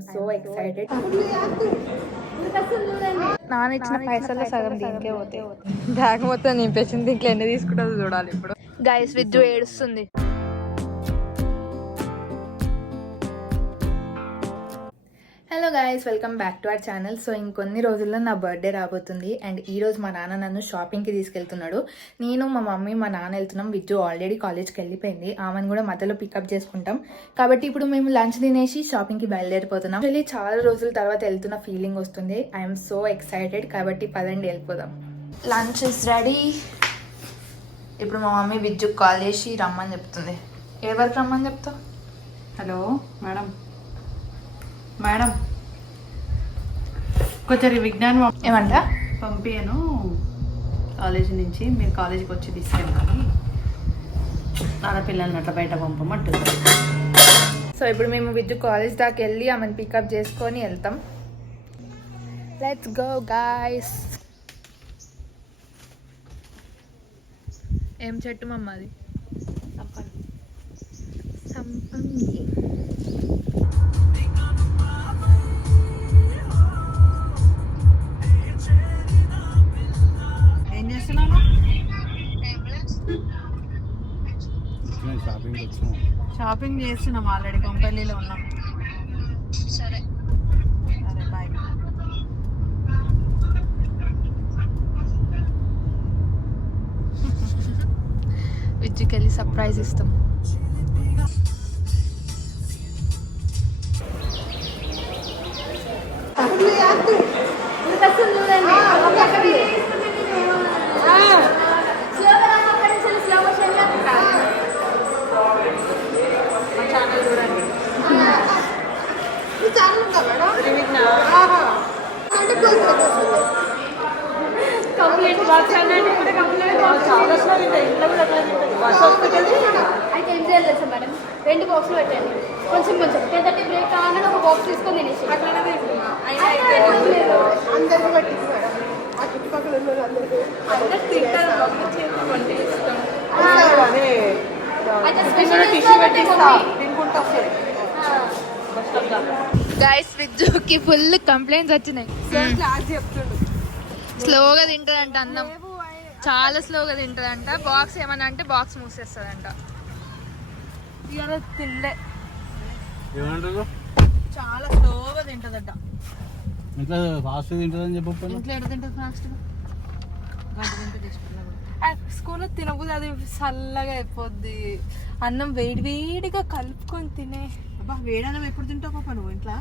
I'm so excited. నాన్న ఇచ్చిన పైసలు సగం దీనికే పోతాయి. బ్యాగ్ మొత్తం నింపేసింది. దీంట్లో ఎన్ని తీసుకుంటుందో చూడాలి ఇప్పుడు. గైస్ విజ్జు ఏడుస్తుంది. Hello guys, welcome back to our channel. So ఇంకొన్ని రోజుల్లో నా బర్త్డే రాబోతుంది అండ్ ఈరోజు మా నాన్న నన్ను షాపింగ్కి తీసుకెళ్తున్నాడు. నేను, మా మమ్మీ, మా నాన్న వెళ్తున్నాం. విజ్జు ఆల్రెడీ కాలేజ్కి వెళ్ళిపోయింది. ఆమెను కూడా మధ్యలో పికప్ చేసుకుంటాం. కాబట్టి ఇప్పుడు మేము లంచ్ తినేసి షాపింగ్కి బయలుదేరిపోతున్నాం. యాక్చువల్లీ చాలా రోజుల తర్వాత వెళ్తున్న ఫీలింగ్ వస్తుంది. I'm so excited. కాబట్టి పదండి వెళ్ళిపోదాం. Lunch is ready. ఇప్పుడు మా మమ్మీ విజ్జుకి కాల్ చేసి రమ్మని చెప్తుంది. ఏ వరకు రమ్మని చెప్తావు? హలో మేడం, మేడం కొంచెం విజ్ఞానం ఏమంట పంపియను కాలేజీ నుంచి. మీరు కాలేజీకి వచ్చి తీసుకెళ్ళాలి. ఆడపిల్లల్ని అట్లా బయట పంపమంటుంది. సో ఇప్పుడు మేము విద్యు కాలేజ్ దాకా వెళ్ళి ఆమెను పికప్ చేసుకొని వెళ్తాం. Let's go guys. ఏం చెట్టు మమ్మ అది? సంపంగి. ఏం చేస్తున్నాను? షాపింగ్ చేస్తున్నాం. ఆల్రెడీ కంపెనీలో ఉన్నాం. సరే బాయ్. విద్యుకి వెళ్ళి సర్ప్రైజ్ ఇస్తాం. అయితే ఏం చేయాలి తెలుసా మేడం, 2 బాక్సులు పెట్టండి. కొంచెం 10:30 బ్రేక్ కాగానే ఒక బాక్స్ తీసుకొని తినేసి అట్లనే అందరికీ పెట్టింది మేడం. ఆ చుట్టుపక్కల ఉన్న అందరికీ గైస్ విద్యుకి ఫుల్ కంప్లైంట్స్ వచ్చినాయి. స్లోగా తింటదంట అన్నం, చాలా స్లోగా తింటదంట. బాక్స్ ఏమన్నా అంటే బాక్స్ మూసేస్తుందంట. ఇవాళ తినలే, చాలా స్లోగా తింటదట. ఇంట్లో ఫాస్ట్ తింటుందని చెప్పు. ఇంట్లో ఎక్కడ తింటుంది ఫాస్ట్? స్కూల్లో తినబుద్ది, అది చల్లగా అయిపోద్ది. అన్నం వేడి వేడిగా కలుపుకొని తినే. వేడన్నం ఎప్పుడు తింటావు పాప నువ్వు? ఇంట్లో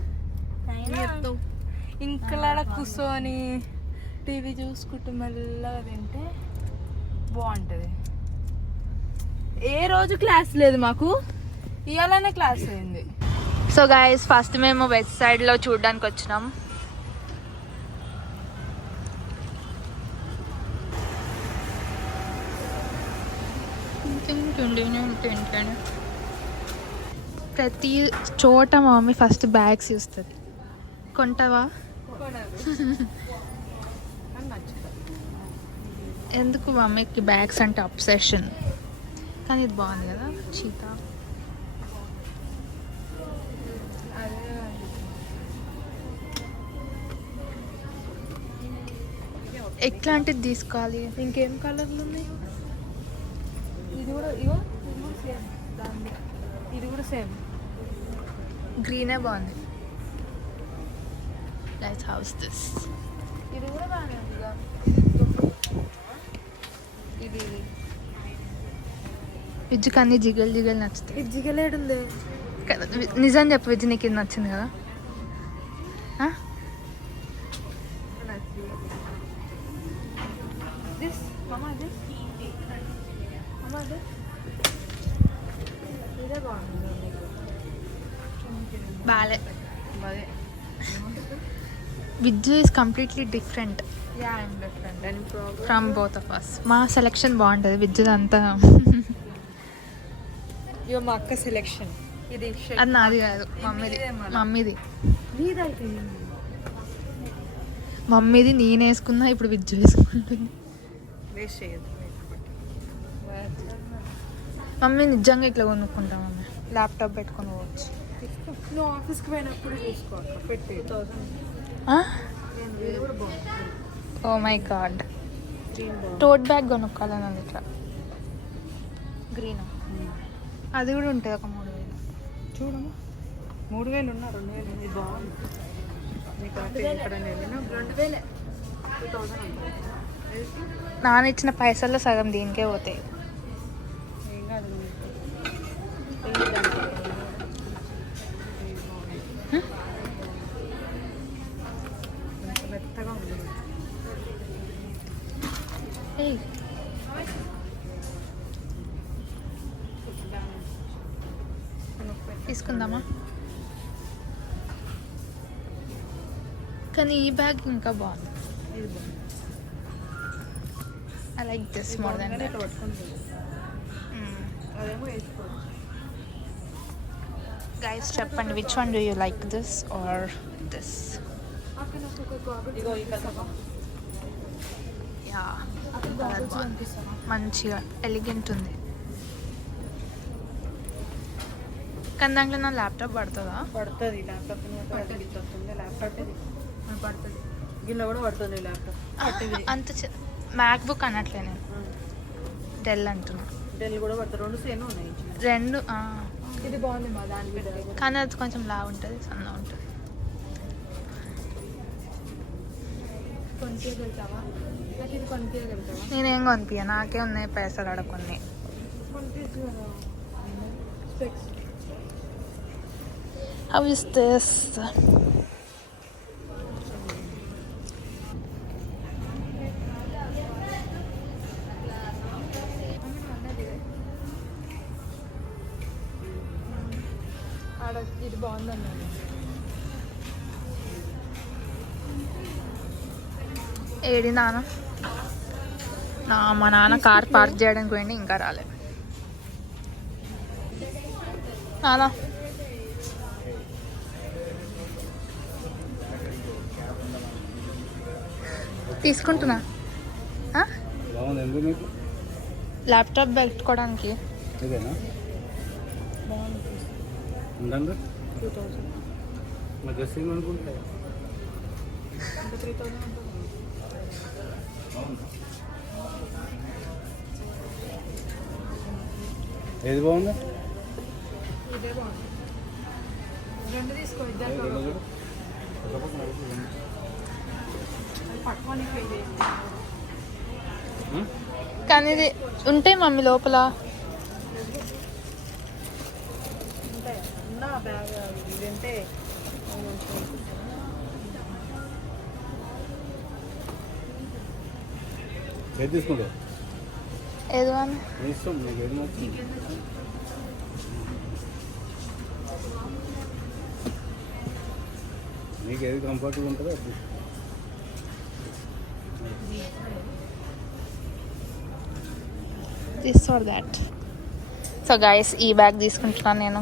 ఇంకలాడ కూర్చొని టీవీ చూసుకుంటూ మెల్లగా తింటే బాగుంటుంది. ఏ రోజు క్లాస్ లేదు మాకు, ఇవాళనే క్లాస్ అయింది. సో గైస్ ఫస్ట్ మేము వెస్ట్ సైడ్ లో చూడడానికి వచ్చినాం. ప్రతి చోట మా మమ్మీ ఫస్ట్ బ్యాగ్స్ చూస్తుంది. కొంటావా? ఎందుకు మా మమ్మీకి బ్యాగ్స్ అంటే అబ్సెషన్. కానీ ఇది బాగుంది కదా, చీతా. ఎట్లాంటిది తీసుకోవాలి? ఇంకేం కలర్లు ఉన్నాయి? ఇది కూడా సేమ్, దాన్ని ఇది కూడా సేమ్. గ్రీనే బాగుంది. Lights house this. ఇది కూడా బాగానే ఉంది. ఇది విజ్జుకి అన్ని జిగలు జిగలు నచ్చుతాయి. ఇది జిగలేడుంది. నిజం చెప్పు విజ్జు, నీకు ఇది నచ్చింది కదా? బాలే. Vijju is completely different from both of us. మా సెలెక్షన్ బాగుంటుంది, విజ్జుది అంతా. ఇక మా అక్క సెలెక్షన్ ఇది. అది నాది కాదు, మమ్మీది. మమ్మీది నేను వేసుకున్నా, ఇప్పుడు విజ్జు వేసుకుంటుంది. మమ్మీ నిజంగా ఇట్లా కొనుక్కుంటా. మమ్మీ ల్యాప్టాప్ పెట్టుకొని పోవచ్చు. నువ్వు ఆఫీస్కి పోయినప్పుడు చూసుకో పెట్టి 2000 కూడా బాగుంది. ఓ మై గాడ్, గ్రీన్ బాగుంది. టోట్ బ్యాగ్ కొనుక్కోవాలని ఇట్లా గ్రీన్. అది కూడా ఉంటుంది ఒక 3000. చూడమ్మా 3000 ఉన్నా 2000 ఇది బాగుంది. నీకు అంటే ఎక్కడ వెళ్ళినా 2000 2000 ఉంటుంది. నాన్న ఇచ్చిన పైసల్లో సగం దీనికే పోతాయి. ఏం కాదు మెత్తగా ఉంది. ఏయ్, తీసుకుందామా? కానీ ఈ బ్యాగ్ ఇంకా బాగుంది. ఇది బాగుంది. I like this more than ఇట్లా పట్టుకుంటుంది. అదేమో వేసుకోవచ్చు. గైస్ చెప్పండి, which one do you like, this or this? ఇగో ఈ కథ యా, మంచిగా ఎలిగెంట్ ఉంది. కానీ దాంట్లో నా ల్యాప్టాప్ పడుతుందా? పడుతుంది. ల్యాప్టాప్ పడుతుంది. ల్యాప్టాప్ పడుతుంది. గిన్నె కూడా పడుతుంది ల్యాప్టాప్. అంత మ్యాక్ బుక్ అనట్లే నేను, డెల్ అంటున్నా. డెల్ కూడా పడుతుంది. 2 సేమ్ ఉన్నాయి. రెండు ఇది బాగుంది మా దాని మీద. కానీ అది కొంచెం లావు ఉంటుంది, సన్న ఉంటుంది. కొనిపించగలుగుతావా? నాకు ఇది కొనిపించగలుగుతావా? నేనేం కొనిపించా, నాకే ఉన్నాయి పైసలు అడగొన్ని. కొనిపించు కదా. Specs How is this? ఆడ ఇది బాగుందన్నాను. ఏడి నాన్న? మా నాన్న కార్ పార్క్ చేయడానికి పోయింది, ఇంకా రాలేదు. నాన్న తీసుకుంటున్నా. బాగుంది. ఎందుకు మీకు ల్యాప్టాప్ పెట్టుకోవడానికి. ఇదేనా? ఉండండి. 2000 మా డ్రెస్సింగ్ అనుకుంటా. అంటే 3000 ఉంటుంది. ఏది బాగుంది? ఇదే బాగుంది. 2 తీసుకో. ఇద్దరు పట్టుకొని కానీ ఇది ఉంటాయి మమ్మీ లోపల. ఉంటాయి. ఉన్న బ్యాగ్ ఇది అంటే ఏది తీసుకుంటావు? ఏది అని నీ ఇష్టం, నీకు ఏది నచ్చింది. నీకు ఏది కంఫర్ట్గా ఉంటుందో అది తీసుకో. This or that. So guys, ఈ బ్యాగ్ తీసుకుంటున్నాను నేను.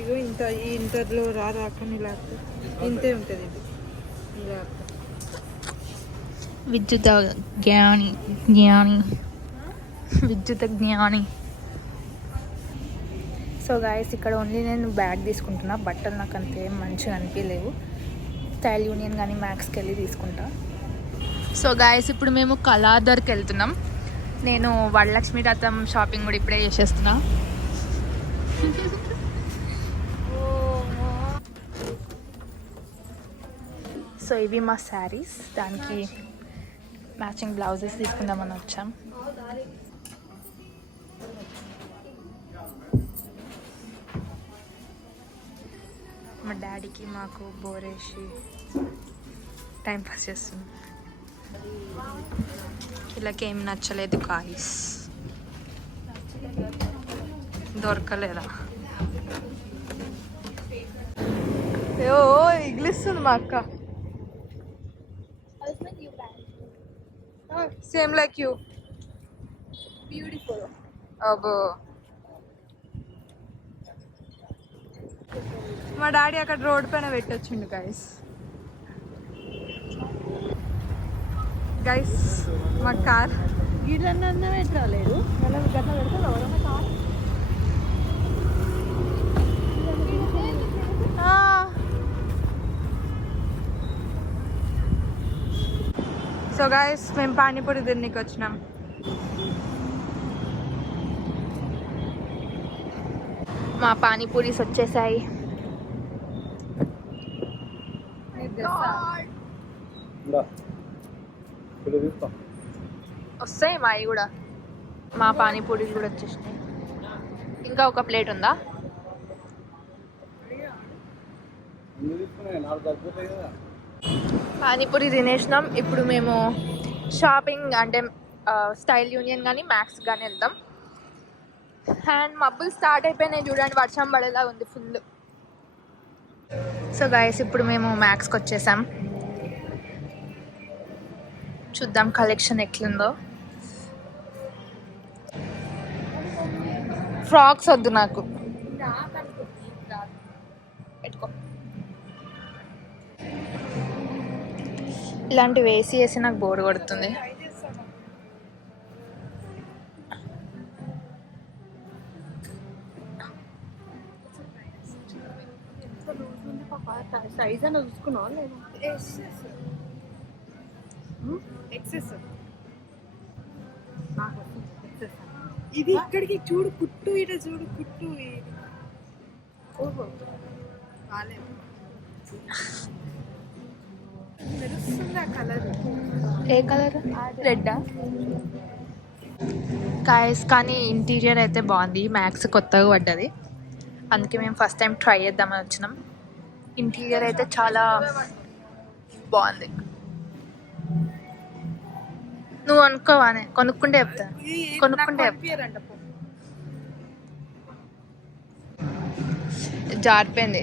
ఇగో ఇంత ఈ ఇంటర్లో రాకని ల్యాప్టాప్ ఇంతే ఉంటుంది. ఇది ల్యాప్టాప్ విద్యుత్ జ్ఞాని. సో గాయస్, ఇక్కడ ఓన్లీ నేను బ్యాగ్ తీసుకుంటున్నా. బట్టలు నాకు అంతేం మంచిగా అనిపించలేవు. స్టైల్ యూనియన్ కానీ మ్యాక్స్కి వెళ్ళి తీసుకుంటా. సో గాయస్, ఇప్పుడు మేము కళాదర్కి వెళ్తున్నాం. నేను వరలక్ష్మి రథం షాపింగ్ కూడా ఇప్పుడే చేసేస్తున్నా. సో ఇవి మా శారీస్, దానికి మ్యాచింగ్ బ్లౌజెస్ తీసుకుందామని వచ్చాం. మా డాడీకి మాకు బోరేసి టైంపాస్ చేస్తున్నాం. వీళ్ళకి ఏం నచ్చలేదు గాయ్స్, దొరకలేదా? ఓ ఇగ్లిస్తుంది మా అక్క. Same like you. బ్యూటిఫుల్. అబ్బో, మా డాడీ అక్కడ రోడ్ పైన పెట్టొచ్చిండు గైస్. మా కార్ గిట్లన్నా పెట్టరాలేదు. గట్ల పెడతారు ఎవరన్నా కార్. సో గైస్ మేము పానీపూరి తిన్నీకి వచ్చినాం. మా పానీపూరీస్ వచ్చేసాయి. వస్తాయి మావి కూడా. మా పానీపూరీలు కూడా వచ్చేసినాయి. ఇంకా ఒక ప్లేట్ ఉందా? పానీపూరి తినేసినాం. ఇప్పుడు మేము షాపింగ్ అంటే స్టైల్ యూనియన్ కానీ మ్యాక్స్ కానీ వెళ్తాం. అండ్ మబ్బులు స్టార్ట్ అయిపోయినాయి చూడండి, వర్షం పడేలా ఉంది ఫుల్. సో గైస్ ఇప్పుడు మేము మ్యాక్స్కి వచ్చేసాం. చూద్దాం కలెక్షన్ ఎట్లుందో. ఫ్రాక్స్ వద్దు నాకు, పెట్టుకో. ఇలాంటివి వేసి వేసి నాకు బోర్ కొడుతుంది. సైజ్ అని చూసుకున్నావా లేదా? ఎక్సెస్ ఇది ఇక్కడికి చూడు, కుట్టు ఇట చూడు, కుట్టు ఓహో తెలుస్తుంది ఆ కలర్. ఏ కలర్? రెడ్డా? కాయస్ కానీ ఇంటీరియర్ అయితే బాగుంది. మ్యాక్స్ కొత్తగా పడ్డది, అందుకే మేము ఫస్ట్ టైం ట్రై చేద్దామని వచ్చినాం. ఇంటీరియర్ అయితే చాలా బాగుంది. నువ్వు కొనుక్కోవానే? కొనుక్కుంటే చెప్తా, కొనుక్కుంటే చెప్తా. జారిపోయింది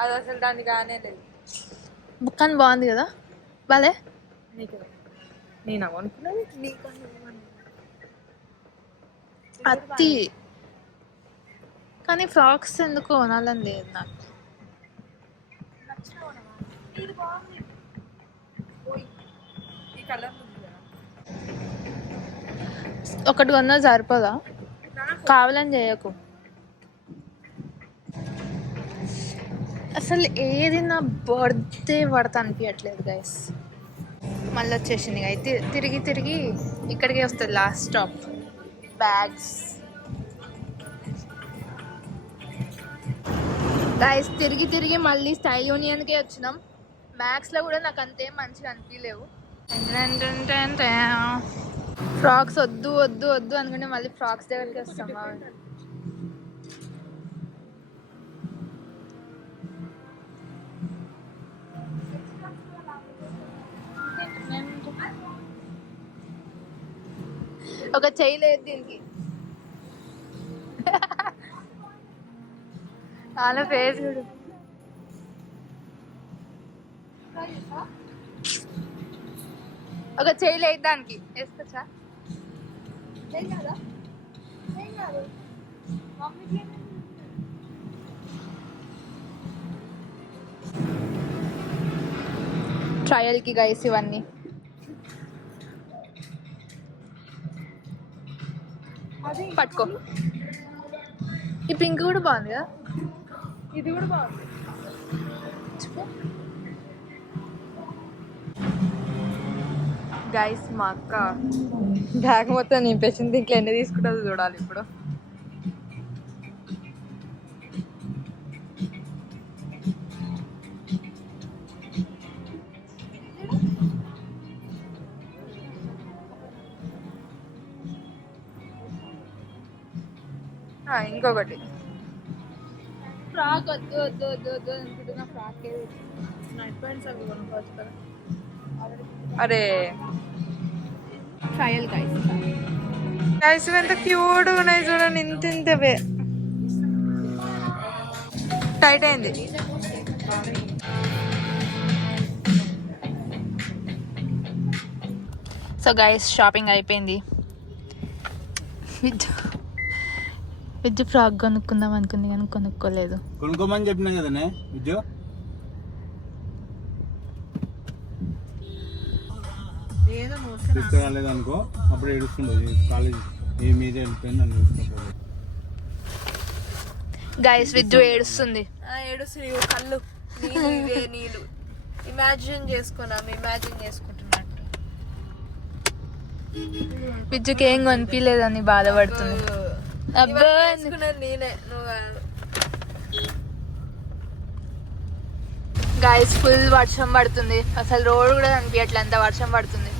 అది అసలు దాన్ని కానే లేదు. బుక్ అని బాగుంది కదా, బాలే. నేను అనుకున్నాను నీకు అత్తి, కానీ ఫ్రాక్స్ ఎందుకు కొనాలని లేదు నాకు. ఈ కలర్ ఒకటి కొన్నా సరిపోదా? కావాలని చేయకు. అసలు ఏది నా బర్త్డే పడతా అనిపించట్లేదు గైస్. మళ్ళీ వచ్చేసింది అయితే తిరిగి తిరిగి ఇక్కడికే వస్తుంది లాస్ట్ స్టాప్. బ్యాగ్స్ గైస్, తిరిగి తిరిగి మళ్ళీ స్టైల్ యూనియన్కే వచ్చినాం. మ్యాక్స్లో కూడా నాకు అంతేం మంచిగా అనిపించలేవు. ఫ్రాక్స్ వద్దు వద్దు వద్దు అనుకుంటే మళ్ళీ ఫ్రాక్స్ దగ్గరికి వస్తాం. ఒక చెయ్యి లేదు దీనికి. చాలా ఫేస్ చూడు. ఒక చెయ్యి లేదు దానికి, వేసుకోవచ్చా? ట్రయల్కి గైస్ ఇవన్నీ. పట్టుకో. ఈ పింక్ కూడా బాగుంది కదా, ఇది కూడా బాగుంది. గైస్ మా అక్క బ్యాగ్ మొత్తం నింపేసింది, దీంట్లో ఎన్ని తీసుకుంటుందో చూడాలి ఇప్పుడు. ఇంకొకటి ఫ్రాక్ వద్దు వద్దు వద్దు వద్దు అనుకుంటున్నా. ఫ్రాక్ నైట్ ప్యాంట్స్ అవి కొనుక్కోవచ్చు కదా. అరే ట్రయల్ గైస్. గైస్ ఎంత క్యూట్ ఉన్నాయి చూడండి, ఇంత ఇంతవే. టైట్ అయింది. సో గైస్ షాపింగ్ అయిపోయింది. విద్య ఫ్రాక్ కొనుక్కుందాం అనుకుంది కానీ కొనుక్కోలేదు. కొనుక్కోమని చెప్పినా కదనే విద్య. తీసుకురాలేదు అనుకో, అప్పుడు ఏడుస్తుండదు. కాలేజ్ ఏ మీదే వెళ్ళిపోయింది నన్ను తీసుకుంటారు. గైస్ విద్య ఏడుస్తుంది. ఏడుస్తుంది ఇగో కళ్ళు నీళ్ళు ఇవే నీళ్ళు ఇమాజిన్ చేసుకుంటున్నట్టు పిచ్చుకి ఏం కొనిపించలేదని బాధపడుతుంది. అబ్బా చేసుకున్నది నేనే నువ్వు కాదు. గాయస్ ఫుల్ వర్షం పడుతుంది, అసలు రోడ్ కూడా కనిపించట్లే, అంత వర్షం పడుతుంది.